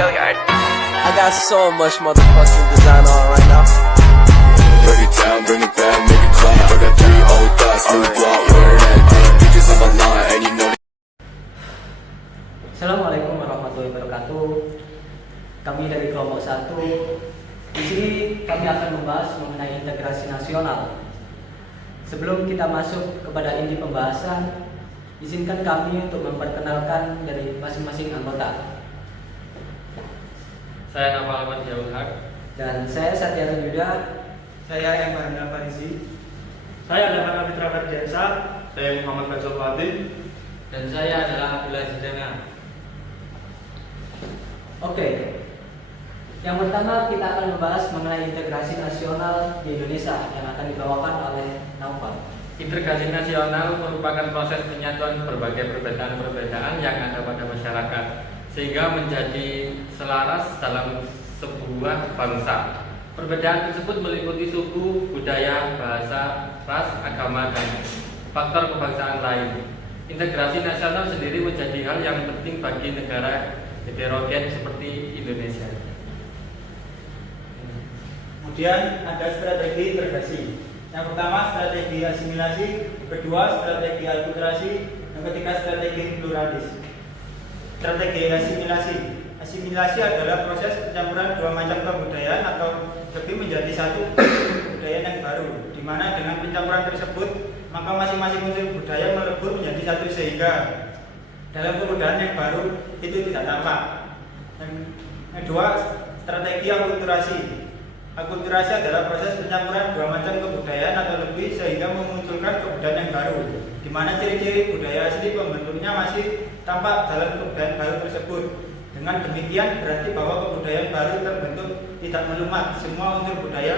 I got so much motherfucking design on right now. Break it down, bring it back, make it clap. I got 3 old thoughts, new block, where that dick. Bitches on my line, and you know. Assalamualaikum warahmatullahi wabarakatuh. Kami dari kelompok 1. Di sini kami akan membahas mengenai integrasi nasional. Sebelum kita masuk kepada inti pembahasan, izinkan kami untuk memperkenalkan dari masing-masing anggota. Saya Nafa Ahmad Jauhar. Dan saya Satya Yuda. Saya Evan Farizi. Saya adalah Fitra Ferdiansa. Saya Muhammad Faisal Fatih. Dan saya adalah Abdullah Zidana. Oke. Yang pertama kita akan membahas mengenai integrasi nasional di Indonesia yang akan dibawakan oleh Naufal. Integrasi nasional merupakan proses penyatuan berbagai perbedaan-perbedaan yang ada pada masyarakat sehingga menjadi selaras dalam sebuah bangsa. Perbedaan tersebut meliputi suku, budaya, bahasa, ras, agama, dan faktor kebangsaan lain. Integrasi nasional sendiri menjadi hal yang penting bagi negara heterogen seperti Indonesia. Kemudian ada strategi integrasi. Yang pertama strategi asimilasi, kedua strategi akulturasi, yang ketiga strategi pluralis. Strategi asimilasi. Asimilasi adalah proses pencampuran dua macam kebudayaan atau lebih menjadi satu kebudayaan yang baru, di mana dengan pencampuran tersebut maka masing-masing unsur budaya melebur menjadi satu sehingga dalam kebudayaan yang baru itu tidak tampak. Yang kedua strategi akulturasi. Akulturasi adalah proses pencampuran dua macam kebudayaan atau lebih sehingga memunculkan kebudayaan yang baru, di mana ciri-ciri budaya asli pembentuknya masih tampak dalam kebudayaan baru tersebut. Dengan demikian berarti bahwa kebudayaan baru terbentuk tidak melumat semua unsur budaya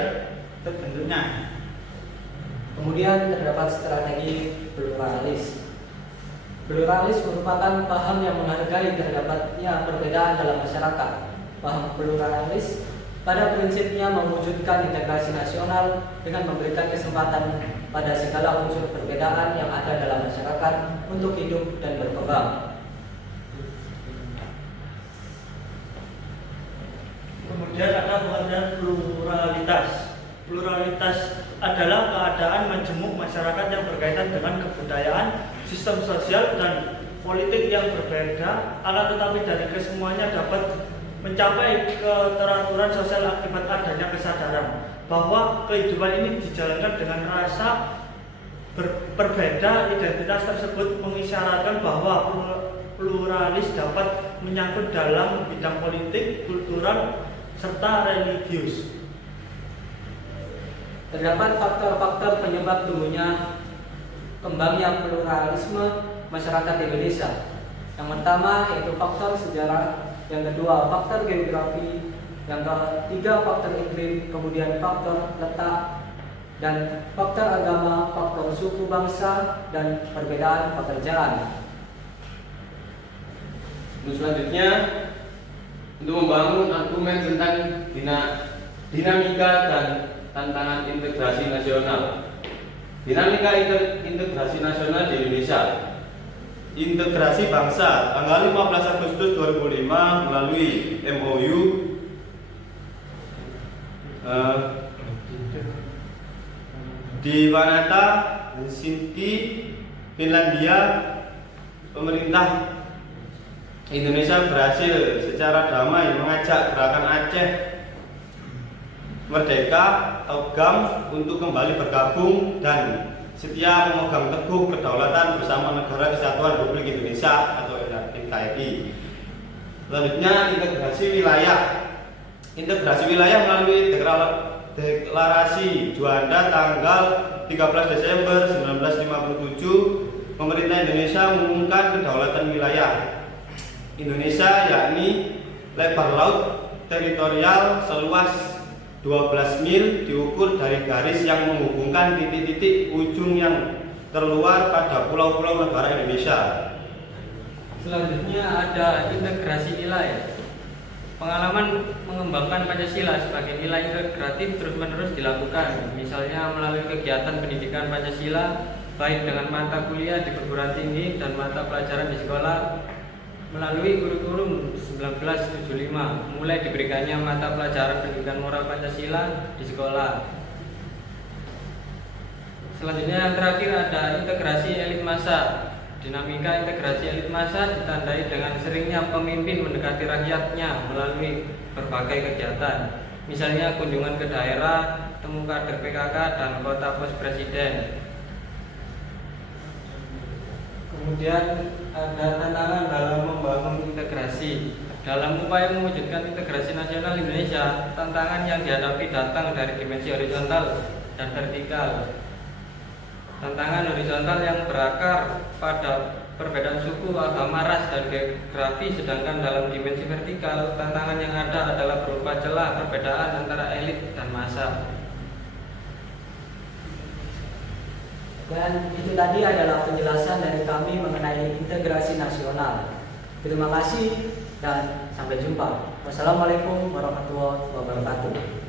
terbentuknya. Kemudian terdapat strategi pluralis. Pluralis merupakan paham yang menghargai terdapatnya perbedaan dalam masyarakat. Paham pluralis pada prinsipnya mewujudkan integrasi nasional dengan memberikan kesempatan pada segala unsur perbedaan yang ada dalam masyarakat untuk hidup dan berkembang. Kemudian ada pengertian pluralitas. Pluralitas adalah keadaan majemuk masyarakat yang berkaitan dengan kebudayaan, sistem sosial, dan politik yang berbeda, akan tetapi dari kesemuanya dapat mencapai keteraturan sosial akibat adanya kesadaran bahwa kehidupan ini dijalankan dengan rasa berbeda. Identitas tersebut mengisyaratkan bahwa pluralis dapat menyangkut dalam bidang politik, kultural, serta religius. Terdapat faktor-faktor penyebab tumbuhnya kembangnya pluralisme masyarakat Indonesia. Yang pertama yaitu faktor sejarah, yang kedua faktor geografi, yang ketiga faktor iklim, kemudian faktor letak, dan faktor agama, faktor suku bangsa, dan perbedaan pekerjaan. Untuk selanjutnya, untuk membangun argumen tentang dinamika dan tantangan integrasi nasional. Dinamika integrasi nasional di Indonesia. Integrasi bangsa tanggal 15 Agustus 2005 melalui MOU di Vanata, Helsinki, Finlandia. Pemerintah Indonesia berhasil secara damai mengajak gerakan Aceh Merdeka atau GAM untuk kembali bergabung dan setia memegang teguh kedaulatan bersama Negara Kesatuan Republik Indonesia atau NKRI. Selanjutnya integrasi wilayah. Integrasi wilayah melalui deklarasi Juanda tanggal 13 Desember 1957, pemerintah Indonesia mengumumkan kedaulatan wilayah Indonesia, yakni lebar laut teritorial seluas 12 mil diukur dari garis yang menghubungkan titik-titik ujung yang terluar pada pulau-pulau negara Indonesia. Selanjutnya ada integrasi nilai. Pengalaman mengembangkan Pancasila sebagai nilai integratif terus-menerus dilakukan, misalnya melalui kegiatan pendidikan Pancasila baik dengan mata kuliah di perguruan tinggi dan mata pelajaran di sekolah Melalui kurikulum 1975, mulai diberikannya mata pelajaran pendidikan moral Pancasila di sekolah. Selanjutnya yang terakhir ada integrasi elit massa. Dinamika integrasi elit massa ditandai dengan seringnya pemimpin mendekati rakyatnya melalui berbagai kegiatan. Misalnya kunjungan ke daerah, temu kader PKK dan kota pos presiden. Kemudian ada tantangan dalam membangun integrasi. Dalam upaya mewujudkan integrasi nasional Indonesia, tantangan yang dihadapi datang dari dimensi horizontal dan vertikal. Tantangan horizontal yang berakar pada perbedaan suku, agama, ras, dan geografi, sedangkan dalam dimensi vertikal, tantangan yang ada adalah berupa celah perbedaan antara elit dan massa. Dan itu tadi adalah penjelasan dari kami mengenai integrasi nasional. Terima kasih dan sampai jumpa. Wassalamualaikum warahmatullahi wabarakatuh.